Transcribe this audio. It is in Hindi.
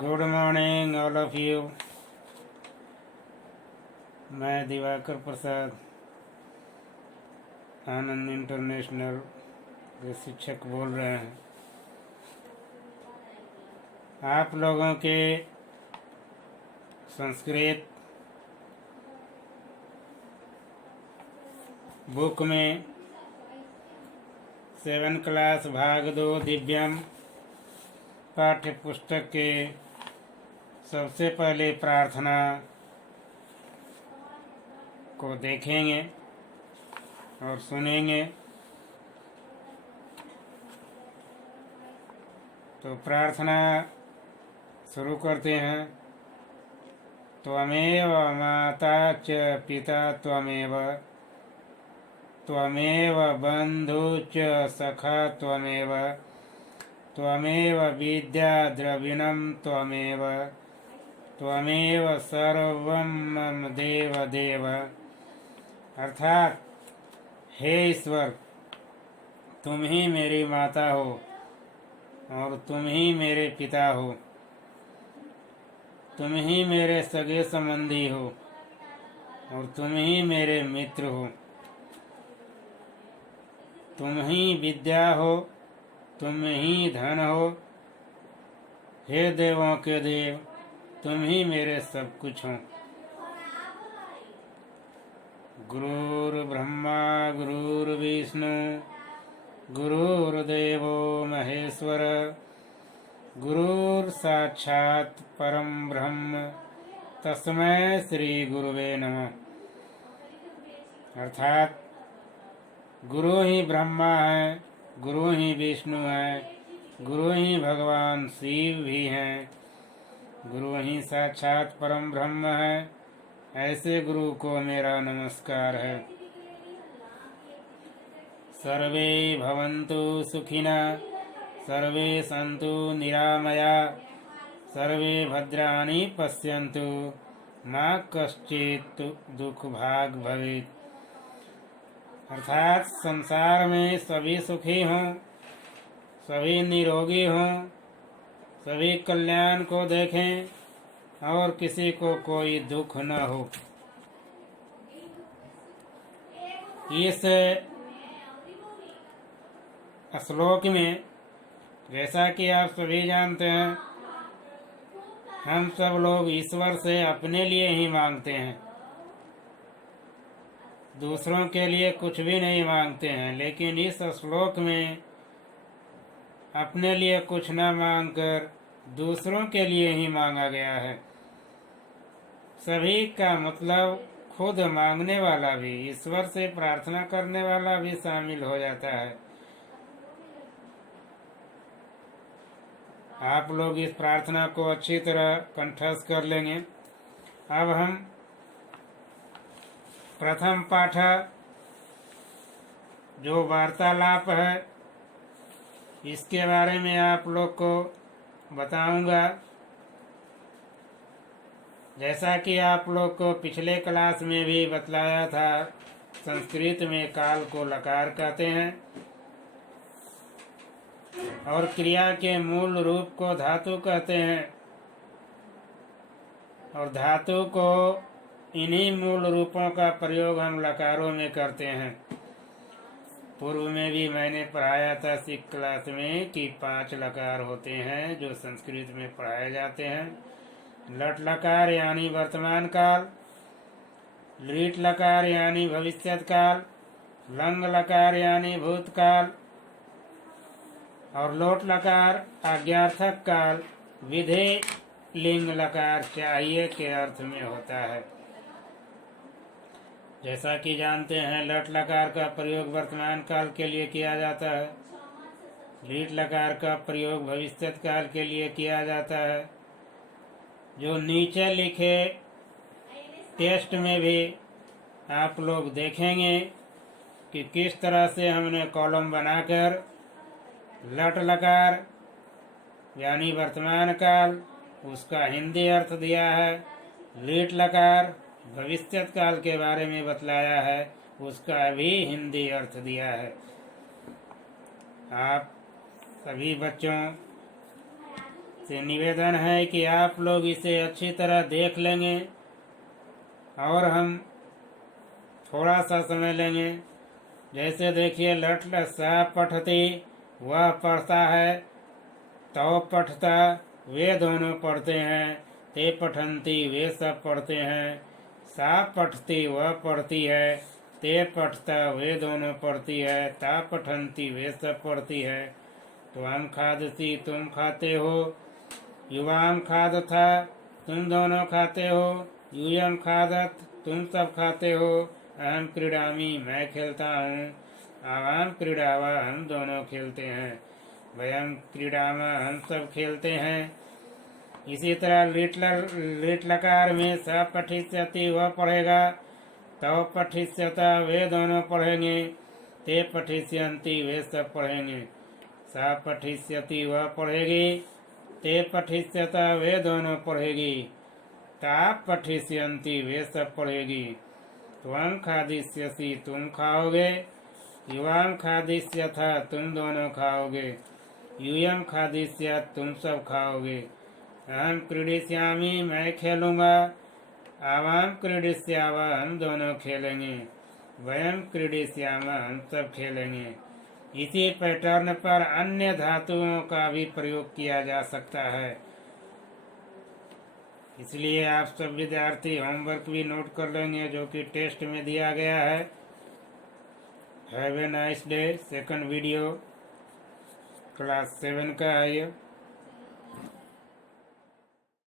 Good morning all of you. मैं दिवाकर प्रसाद आनंद इंटरनेशनल के शिक्षक बोल रहे हैं। आप लोगों के संस्कृत बुक में 7 क्लास भाग 2 दिव्यम पाठ्य पुस्तक के सबसे पहले प्रार्थना को देखेंगे और सुनेंगे। तो प्रार्थना शुरू करते हैं। त्वमेव माता च पिता त्वमेव, त्वमेव बंधु च सखा त्वमेव, त्वमेव विद्या द्रविणं त्वमेव, त्वमेव सर्वं मम देव देव। अर्थात हे ईश्वर, तुम ही मेरी माता हो और तुम ही मेरे पिता हो, तुम ही मेरे सगे संबंधी हो और तुम ही मेरे मित्र हो, तुम ही विद्या हो, तुम ही धन हो। हे देवों के देव, तुम ही मेरे सब कुछ हो। गुरुर्ब्रह्मा गुरुर्विष्णु गुरुर्देवो महेश्वर, गुरुर्साक्षात् परम ब्रह्म, तस्मै श्री गुरुवे नमः। अर्थात गुरु ही ब्रह्मा है, गुरु ही विष्णु है, गुरु ही भगवान शिव भी हैं, गुरु ही साक्षात परम ब्रह्म है। ऐसे गुरु को मेरा नमस्कार है। सर्वे भवन्तु सुखिनः, सर्वे सन्तु निरामया, सर्वे भद्राणि पश्यन्तु, मा कश्चित् दुःखभाग् भवेत्। अर्थात संसार में सभी सुखी हों, सभी निरोगी हों, सभी कल्याण को देखें और किसी को कोई दुख न हो। इस श्लोक में जैसा कि आप सभी जानते हैं, हम सब लोग ईश्वर से अपने लिए ही मांगते हैं, दूसरों के लिए कुछ भी नहीं मांगते हैं। लेकिन इस श्लोक में अपने लिए कुछ न मांगकर दूसरों के लिए ही मांगा गया है। सभी का मतलब खुद मांगने वाला भी, ईश्वर से प्रार्थना करने वाला भी शामिल हो जाता है। आप लोग इस प्रार्थना को अच्छी तरह कंठस्थ कर लेंगे। अब हम प्रथम पाठ जो वार्तालाप है, इसके बारे में आप लोग को बताऊंगा। जैसा कि आप लोग को पिछले क्लास में भी बतलाया था, संस्कृत में काल को लकार कहते हैं और क्रिया के मूल रूप को धातु कहते हैं, और धातु को इन्हीं मूल रूपों का प्रयोग हम लकारों में करते हैं। पूर्व में भी मैंने पढ़ाया था सिक्स क्लास में कि 5 लकार होते हैं जो संस्कृत में पढ़ाए जाते हैं। लट लकार यानी वर्तमान काल, लीट लकार यानी भविष्यत काल, लंग लकार यानी भूतकाल और लोट लकार आज्ञार्थक काल, विधेय लिंग लकार चाहिए के अर्थ में होता है। जैसा कि जानते हैं, लट लकार का प्रयोग वर्तमान काल के लिए किया जाता है, लीट लकार का प्रयोग भविष्यत काल के लिए किया जाता है। जो नीचे लिखे टेस्ट में भी आप लोग देखेंगे कि किस तरह से हमने कॉलम बनाकर लट लकार यानी वर्तमान काल उसका हिंदी अर्थ दिया है, लीट लकार भविष्यत काल के बारे में बतलाया है, उसका भी हिंदी अर्थ दिया है। आप सभी बच्चों से निवेदन है कि आप लोग इसे अच्छी तरह देख लेंगे और हम थोड़ा सा समय लेंगे। जैसे देखिए, लट सा पठती, वह पढ़ता है, तो पठता वे दोनों पढ़ते हैं, ते पठंती वे सब पढ़ते हैं, सा पठती वह पढ़ती है, ते पठता वे दोनों पढ़ती है, ता पठंती वे सब पढ़ती है। त्वम खादसी तुम खाते हो, युवाम खाद था तुम दोनों खाते हो, यूयम खादत तुम सब खाते हो, अहम क्रीडामी मैं खेलता हूँ, आवाम क्रीडावा हम दोनों खेलते हैं, वयम क्रीडामा हम सब खेलते हैं। इसी तरह लीट लकार में स पठिष्यति वह पढ़ेगा, तव पठिष्यता वे दोनों पढ़ेंगे, ते पठिष्यंती वे सब पढ़ेंगे। सा पठिष्यति वह पढ़ेगी, ते पठिष्यता वे दोनों पढ़ेगी, ता पठिष्यंती वे सब पढ़ेगी। त्वं खादिष्यसि तुम खाओगे, युवाम खादिष्यथा तुम दोनों खाओगे, यूयम खादिष्यत तुम सब खाओगे, अहम क्रीडिष्यामि मैं खेलूंगा, आवाम क्रीडिष्यावा हम दोनों खेलेंगे, वयम क्रीडिष्यामा हम सब खेलेंगे। इसी पैटर्न पर अन्य धातुओं का भी प्रयोग किया जा सकता है। इसलिए आप सब विद्यार्थी होमवर्क भी नोट कर लेंगे जो कि टेस्ट में दिया गया है। Have a nice day. Second video class 7 का है ये।